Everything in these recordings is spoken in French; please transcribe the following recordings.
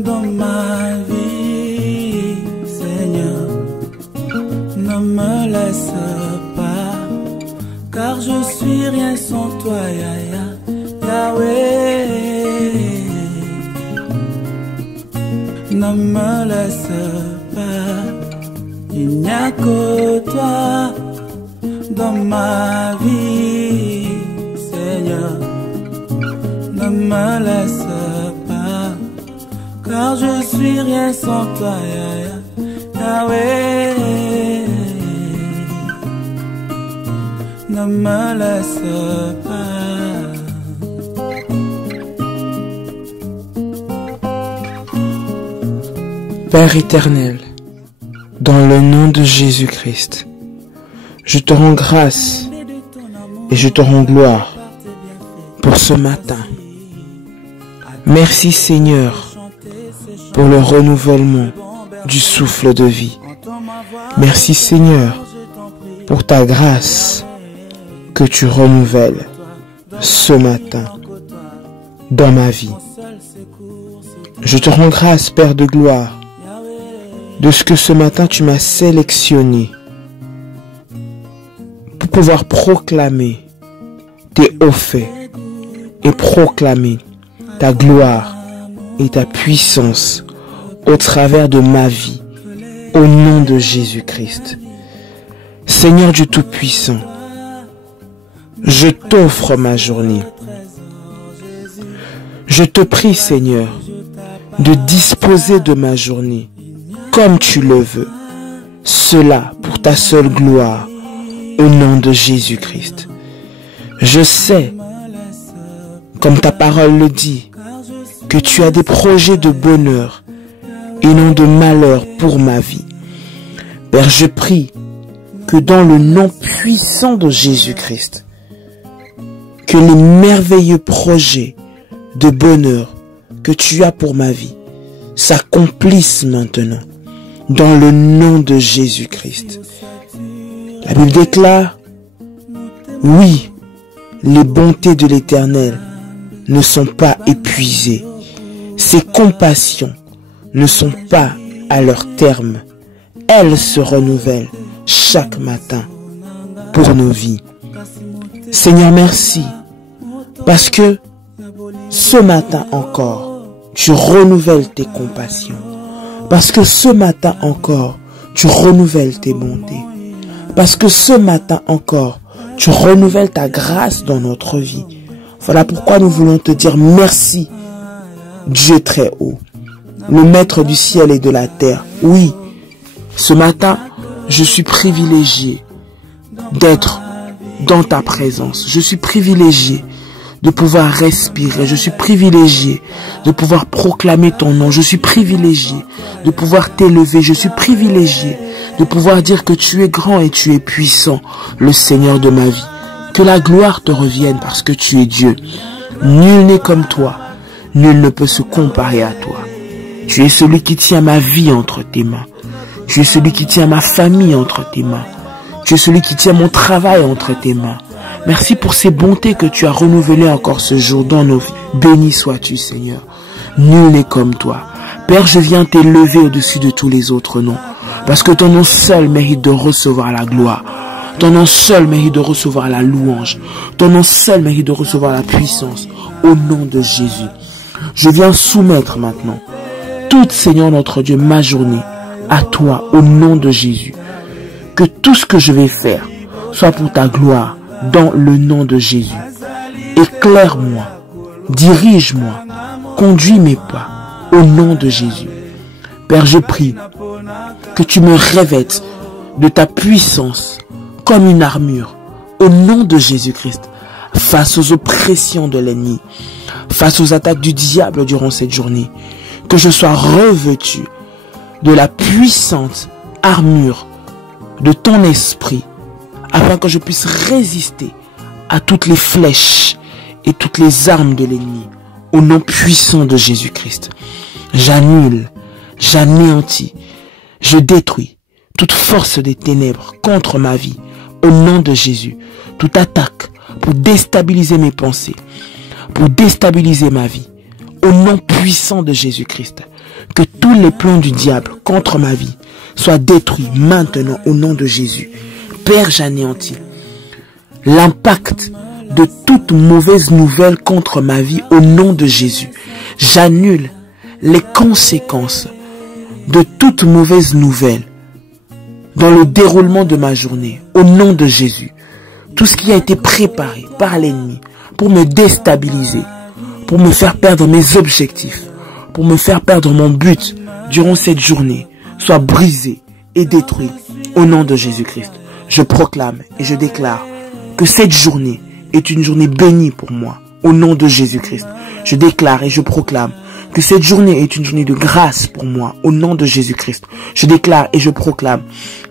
dans ma vie, Seigneur. Ne me laisse pas, car je suis rien sans toi, Yahweh. Ne me laisse pas, il n'y a que toi dans ma vie, Seigneur. Ne me laisse pas, car je suis rien sans toi, Yahweh. Ne me laisse pas. Père éternel, dans le nom de Jésus-Christ, je te rends grâce et je te rends gloire pour ce matin. Merci Seigneur pour le renouvellement du souffle de vie. Merci Seigneur pour ta grâce que tu renouvelles ce matin dans ma vie. Je te rends grâce, Père de gloire, de ce que ce matin tu m'as sélectionné pour pouvoir proclamer tes hauts faits et proclamer ta gloire et ta puissance au travers de ma vie, au nom de Jésus-Christ. Seigneur Dieu Tout-Puissant, je t'offre ma journée. Je te prie, Seigneur, de disposer de ma journée comme tu le veux. Cela pour ta seule gloire, au nom de Jésus-Christ. Je sais, comme ta parole le dit, que tu as des projets de bonheur et non de malheur pour ma vie. Père, je prie que dans le nom puissant de Jésus-Christ, que les merveilleux projets de bonheur que tu as pour ma vie s'accomplissent maintenant, dans le nom de Jésus-Christ. La Bible déclare, oui, les bontés de l'Éternel ne sont pas épuisées. Ses compassions ne sont pas à leur terme. Elles se renouvellent chaque matin pour nos vies. Seigneur, merci, parce que ce matin encore, tu renouvelles tes compassions. Parce que ce matin encore, tu renouvelles tes bontés. Parce que ce matin encore, tu renouvelles ta grâce dans notre vie. Voilà pourquoi nous voulons te dire merci, Dieu très haut, le maître du ciel et de la terre. Oui, ce matin, je suis privilégié d'être dans ta présence. Je suis privilégié de pouvoir respirer. Je suis privilégié de pouvoir proclamer ton nom. Je suis privilégié de pouvoir t'élever. Je suis privilégié de pouvoir dire que tu es grand et tu es puissant, le Seigneur de ma vie. Que la gloire te revienne parce que tu es Dieu. Nul n'est comme toi. Nul ne peut se comparer à toi. Tu es celui qui tient ma vie entre tes mains. Tu es celui qui tient ma famille entre tes mains. Tu es celui qui tient mon travail entre tes mains. Merci pour ces bontés que tu as renouvelées encore ce jour dans nos vies. Béni sois-tu, Seigneur. Nul n'est comme toi. Père, je viens t'élever au-dessus de tous les autres noms. Parce que ton nom seul mérite de recevoir la gloire. Ton nom seul mérite de recevoir la louange. Ton nom seul mérite de recevoir la puissance. Au nom de Jésus. Je viens soumettre maintenant toute, Seigneur notre Dieu, ma journée à toi, au nom de Jésus. Que tout ce que je vais faire soit pour ta gloire, dans le nom de Jésus. Éclaire-moi, dirige-moi, conduis mes pas, au nom de Jésus. Père, je prie que tu me revêtes de ta puissance comme une armure, au nom de Jésus-Christ, face aux oppressions de l'ennemi, face aux attaques du diable durant cette journée. Que je sois revêtu de la puissante armure de ton esprit, afin que je puisse résister à toutes les flèches et toutes les armes de l'ennemi, au nom puissant de Jésus-Christ. J'annule, j'anéantis, je détruis toute force des ténèbres contre ma vie, au nom de Jésus. Toute attaque pour déstabiliser mes pensées, pour déstabiliser ma vie, au nom puissant de Jésus-Christ. Que tous les plans du diable contre ma vie soient détruits maintenant au nom de Jésus. Père, j'anéantis l'impact de toute mauvaise nouvelle contre ma vie au nom de Jésus. J'annule les conséquences de toute mauvaise nouvelle dans le déroulement de ma journée au nom de Jésus. Tout ce qui a été préparé par l'ennemi pour me déstabiliser, pour me faire perdre mes objectifs, pour me faire perdre mon but durant cette journée, soit brisé et détruit au nom de Jésus-Christ. Je proclame et je déclare que cette journée est une journée bénie pour moi au nom de Jésus-Christ. Je déclare et je proclame que cette journée est une journée de grâce pour moi au nom de Jésus-Christ. Je déclare et je proclame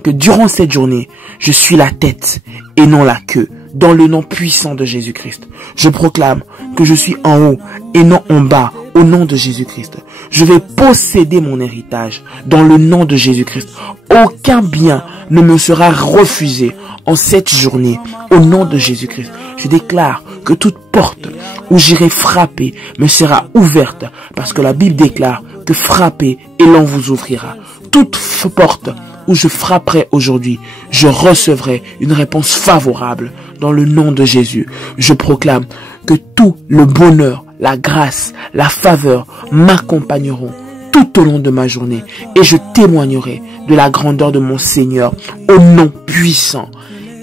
que durant cette journée, je suis la tête et non la queue dans le nom puissant de Jésus-Christ. Je proclame que je suis en haut et non en bas au nom de Jésus-Christ. Je vais posséder mon héritage dans le nom de Jésus-Christ. Aucun bien ne me sera refusé en cette journée au nom de Jésus-Christ. Je déclare que toute porte où j'irai frapper me sera ouverte parce que la Bible déclare que frappez et l'on vous ouvrira. Toute porte où je frapperai aujourd'hui, je recevrai une réponse favorable dans le nom de Jésus. Je proclame que tout le bonheur, la grâce, la faveur m'accompagneront tout au long de ma journée et je témoignerai de la grandeur de mon Seigneur au nom puissant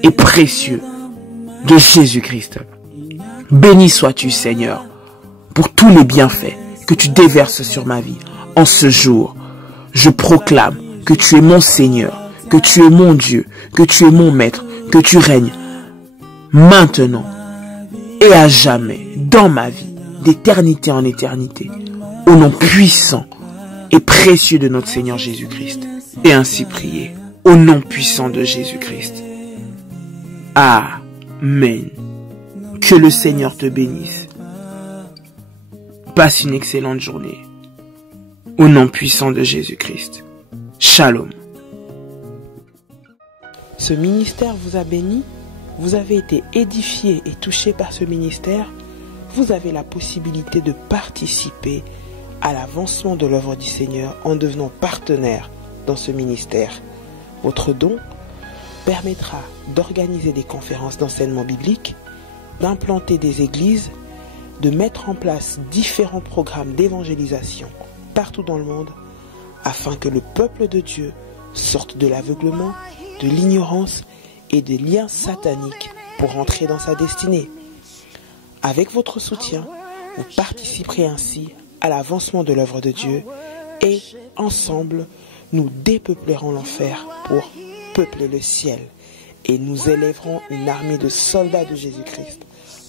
et précieux de Jésus-Christ. Béni sois-tu, Seigneur, pour tous les bienfaits que tu déverses sur ma vie. En ce jour, je proclame que tu es mon Seigneur, que tu es mon Dieu, que tu es mon Maître, que tu règnes maintenant et à jamais dans ma vie, d'éternité en éternité, au nom puissant et précieux de notre Seigneur Jésus-Christ. Et ainsi prier, au nom puissant de Jésus-Christ. Amen. Que le Seigneur te bénisse. Passe une excellente journée. Au nom puissant de Jésus-Christ. Shalom. Ce ministère vous a béni. Vous avez été édifié et touché par ce ministère. Vous avez la possibilité de participer à l'avancement de l'œuvre du Seigneur en devenant partenaire dans ce ministère. Votre don permettra d'organiser des conférences d'enseignement biblique, d'implanter des églises, de mettre en place différents programmes d'évangélisation partout dans le monde, afin que le peuple de Dieu sorte de l'aveuglement, de l'ignorance et des liens sataniques pour entrer dans sa destinée. Avec votre soutien, vous participerez ainsi à l'avancement de l'œuvre de Dieu et ensemble, nous dépeuplerons l'enfer pour peupler le ciel et nous élèverons une armée de soldats de Jésus-Christ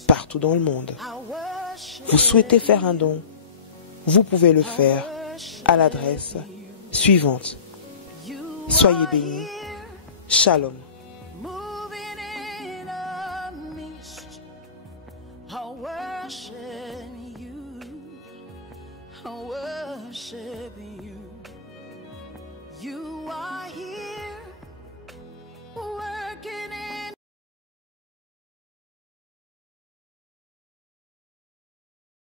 partout dans le monde. Vous souhaitez faire un don? Vous pouvez le faire à l'adresse suivante. Soyez bénis. Shalom. Worshiping you, you are